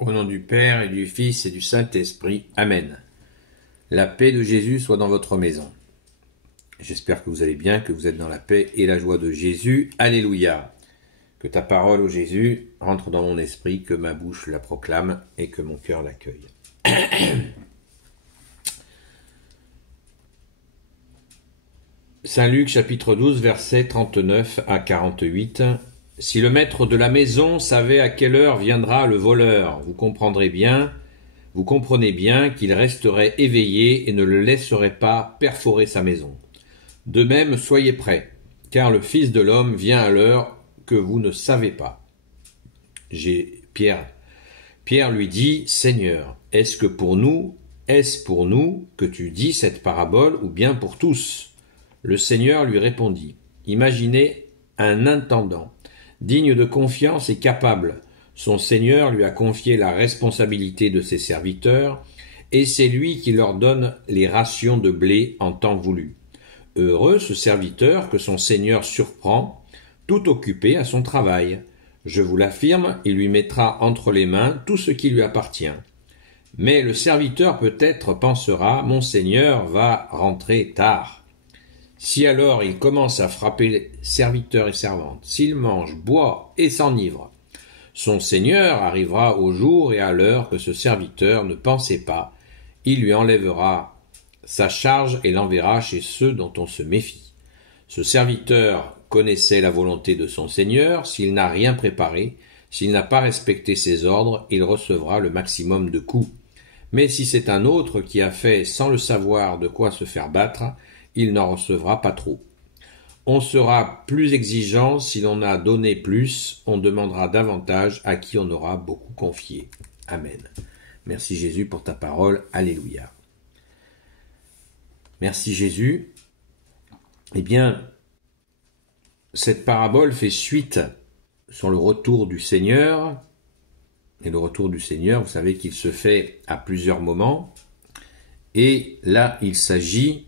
Au nom du Père et du Fils et du Saint-Esprit. Amen. La paix de Jésus soit dans votre maison. J'espère que vous allez bien, que vous êtes dans la paix et la joie de Jésus. Alléluia. Que ta parole, ô Jésus, rentre dans mon esprit, que ma bouche la proclame et que mon cœur l'accueille. Saint Luc chapitre 12 versets 39 à 48. Si le maître de la maison savait à quelle heure viendra le voleur, vous comprenez bien qu'il resterait éveillé et ne le laisserait pas perforer sa maison. De même, soyez prêts, car le Fils de l'homme vient à l'heure que vous ne savez pas. Pierre lui dit, Seigneur, est-ce pour nous que tu dis cette parabole ou bien pour tous? Le Seigneur lui répondit, imaginez un intendant, digne de confiance et capable. Son Seigneur lui a confié la responsabilité de ses serviteurs, et c'est lui qui leur donne les rations de blé en temps voulu. Heureux ce serviteur que son Seigneur surprend, tout occupé à son travail. Je vous l'affirme, il lui mettra entre les mains tout ce qui lui appartient. Mais le serviteur peut-être pensera, mon Seigneur va rentrer tard. Si alors il commence à frapper serviteurs et servantes, s'il mange, boit et s'enivre, son Seigneur arrivera au jour et à l'heure que ce serviteur ne pensait pas, il lui enlèvera sa charge et l'enverra chez ceux dont on se méfie. Ce serviteur connaissait la volonté de son Seigneur, s'il n'a rien préparé, s'il n'a pas respecté ses ordres, il recevra le maximum de coups. Mais si c'est un autre qui a fait sans le savoir de quoi se faire battre, il n'en recevra pas trop. On sera plus exigeant si l'on a donné plus, on demandera davantage à qui on aura beaucoup confié. Amen. Merci Jésus pour ta parole. Alléluia. Merci Jésus. Eh bien, cette parabole fait suite sur le retour du Seigneur. Et le retour du Seigneur, vous savez qu'il se fait à plusieurs moments. Et là, il s'agit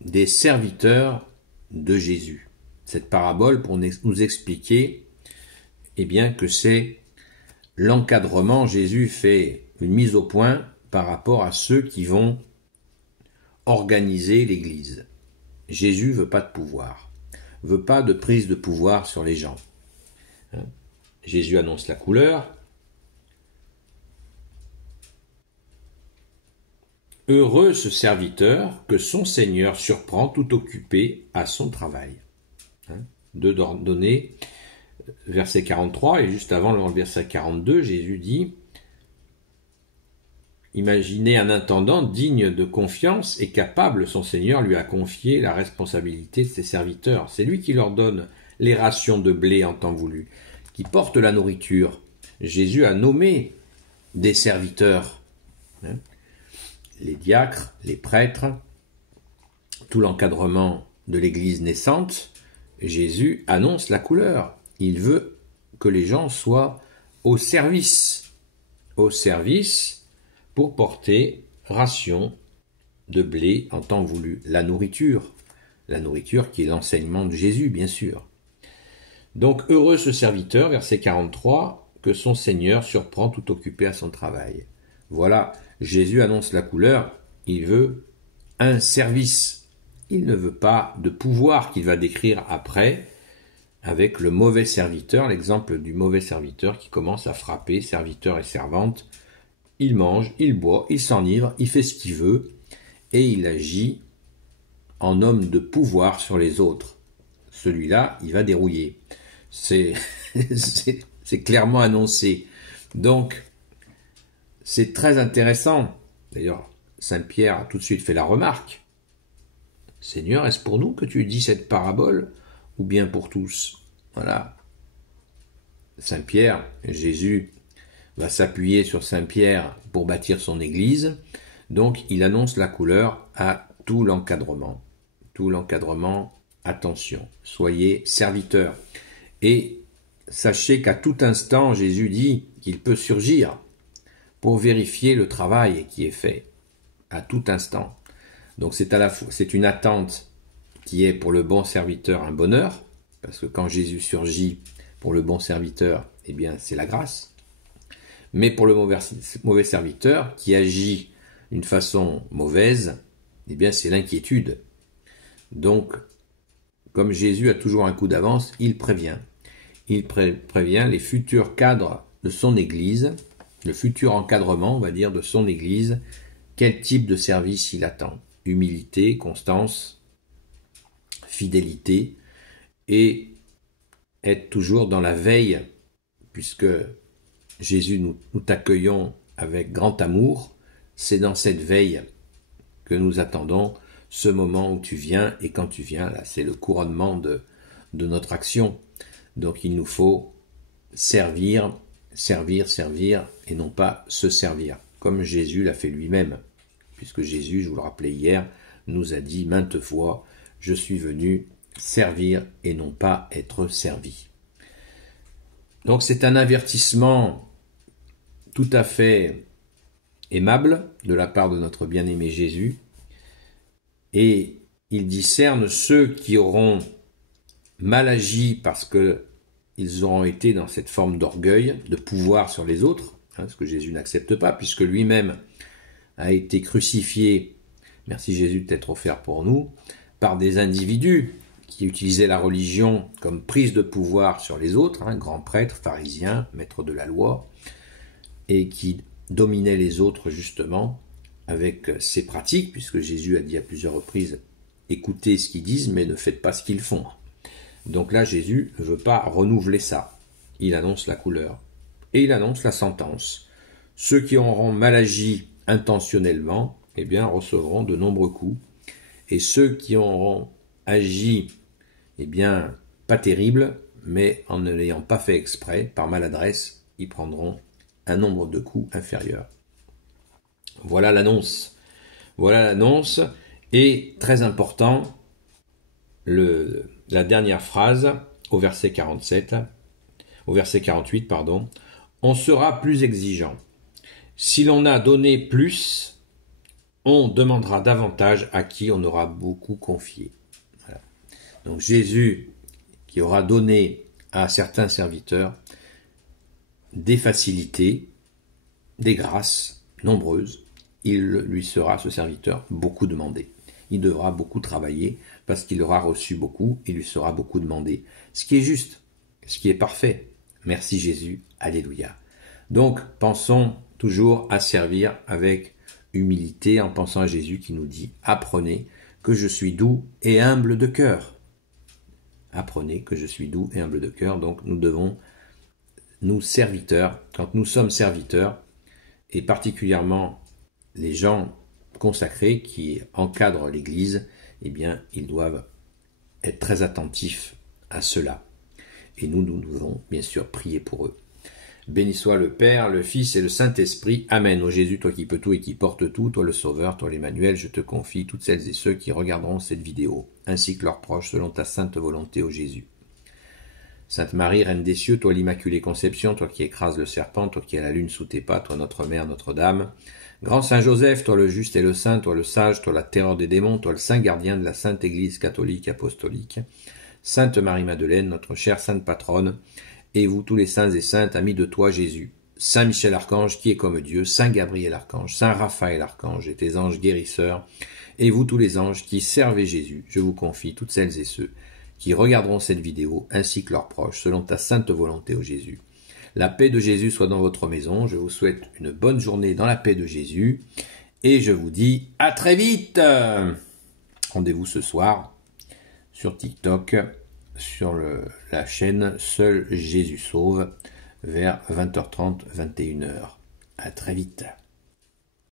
des serviteurs de Jésus. Cette parabole pour nous expliquer que c'est l'encadrement. Jésus fait une mise au point par rapport à ceux qui vont organiser l'Église. Jésus veut pas de pouvoir, veut pas de prise de pouvoir sur les gens. Jésus annonce la couleur. Heureux ce serviteur que son Seigneur surprend tout occupé à son travail. Deux données, verset 43, et juste avant le verset 42, Jésus dit « Imaginez un intendant digne de confiance et capable, son Seigneur lui a confié la responsabilité de ses serviteurs. C'est lui qui leur donne les rations de blé en temps voulu, qui porte la nourriture. Jésus a nommé des serviteurs. Les diacres, les prêtres, tout l'encadrement de l'Église naissante, Jésus annonce la couleur. Il veut que les gens soient au service pour porter ration de blé en temps voulu. La nourriture qui est l'enseignement de Jésus, bien sûr. Donc, heureux ce serviteur, verset 43, que son Seigneur surprend tout occupé à son travail. Voilà, Jésus annonce la couleur, il veut un service. Il ne veut pas de pouvoir qu'il va décrire après avec le mauvais serviteur, l'exemple du mauvais serviteur qui commence à frapper serviteurs et servantes. Il mange, il boit, il s'enivre, il fait ce qu'il veut et il agit en homme de pouvoir sur les autres. Celui-là, il va dérouiller. C'est clairement annoncé. Donc, c'est très intéressant. D'ailleurs, Saint Pierre a tout de suite fait la remarque. Seigneur, est-ce pour nous que tu dis cette parabole ou bien pour tous? Voilà. Saint Pierre, Jésus va s'appuyer sur Saint Pierre pour bâtir son église. Donc, il annonce la couleur à tout l'encadrement. Tout l'encadrement, attention, soyez serviteurs. Et sachez qu'à tout instant, Jésus dit qu'il peut surgir pour vérifier le travail qui est fait à tout instant. Donc c'est une attente qui est pour le bon serviteur un bonheur, parce que quand Jésus surgit pour le bon serviteur, c'est la grâce. Mais pour le mauvais serviteur qui agit d'une façon mauvaise, eh bien c'est l'inquiétude. Donc, comme Jésus a toujours un coup d'avance, il prévient. Il prévient les futurs cadres de son Église, le futur encadrement, on va dire, de son Église, quel type de service il attend. Humilité, constance, fidélité, et être toujours dans la veille, puisque Jésus, nous t'accueillons avec grand amour, c'est dans cette veille que nous attendons ce moment où tu viens, et quand tu viens, là, c'est le couronnement de notre action. Donc il nous faut servir, et non pas se servir, comme Jésus l'a fait lui-même, puisque Jésus, je vous le rappelais hier, nous a dit maintes fois, je suis venu servir et non pas être servi. Donc c'est un avertissement tout à fait aimable de la part de notre bien-aimé Jésus, et il discerne ceux qui auront mal agi parce qu'ils auront été dans cette forme d'orgueil, de pouvoir sur les autres, ce que Jésus n'accepte pas, puisque lui-même a été crucifié, merci Jésus de t'être offert pour nous, par des individus qui utilisaient la religion comme prise de pouvoir sur les autres, grands prêtres, pharisiens, maîtres de la loi, et qui dominaient les autres justement avec ces pratiques, puisque Jésus a dit à plusieurs reprises, écoutez ce qu'ils disent, mais ne faites pas ce qu'ils font. Donc là, Jésus ne veut pas renouveler ça. Il annonce la couleur. Et il annonce la sentence. Ceux qui auront mal agi intentionnellement, eh bien, recevront de nombreux coups. Et ceux qui auront agi, eh bien, pas terrible, mais en ne l'ayant pas fait exprès, par maladresse, ils prendront un nombre de coups inférieur. Voilà l'annonce. Voilà l'annonce. Et très important, la dernière phrase, au verset 48, on sera plus exigeant. Si l'on a donné plus, on demandera davantage à qui on aura beaucoup confié. Voilà. Donc Jésus, qui aura donné à certains serviteurs des facilités, des grâces nombreuses, il lui sera, ce serviteur, beaucoup demandé. Il devra beaucoup travailler parce qu'il aura reçu beaucoup, il lui sera beaucoup demandé. Ce qui est juste, ce qui est parfait. Merci Jésus, alléluia. Donc, pensons toujours à servir avec humilité en pensant à Jésus qui nous dit « Apprenez que je suis doux et humble de cœur ». Apprenez que je suis doux et humble de cœur. Donc, nous devons, nous serviteurs, quand nous sommes serviteurs, et particulièrement les gens consacrés qui encadrent l'Église, eh bien, ils doivent être très attentifs à cela. Et nous devons bien sûr prier pour eux. Béni soit le Père, le Fils et le Saint-Esprit. Amen. Ô Jésus, toi qui peux tout et qui portes tout, toi le Sauveur, toi l'Emmanuel, je te confie toutes celles et ceux qui regarderont cette vidéo, ainsi que leurs proches, selon ta sainte volonté, ô Jésus. Sainte Marie, Reine des cieux, toi l'Immaculée Conception, toi qui écrases le serpent, toi qui as la lune sous tes pas, toi notre Mère, Notre-Dame. Grand Saint Joseph, toi le juste et le saint, toi le sage, toi la terreur des démons, toi le saint gardien de la Sainte Église catholique apostolique. Sainte Marie-Madeleine, notre chère sainte patronne, et vous tous les saints et saintes, amis de toi Jésus. Saint Michel Archange, qui est comme Dieu, Saint Gabriel Archange, Saint Raphaël Archange, et tes anges guérisseurs, et vous tous les anges qui servez Jésus, je vous confie toutes celles et ceux qui regarderont cette vidéo, ainsi que leurs proches, selon ta sainte volonté, ô Jésus. La paix de Jésus soit dans votre maison. Je vous souhaite une bonne journée dans la paix de Jésus. Et je vous dis à très vite. Rendez-vous ce soir sur TikTok, sur la chaîne Seul Jésus Sauve, vers 20h30, 21h. À très vite.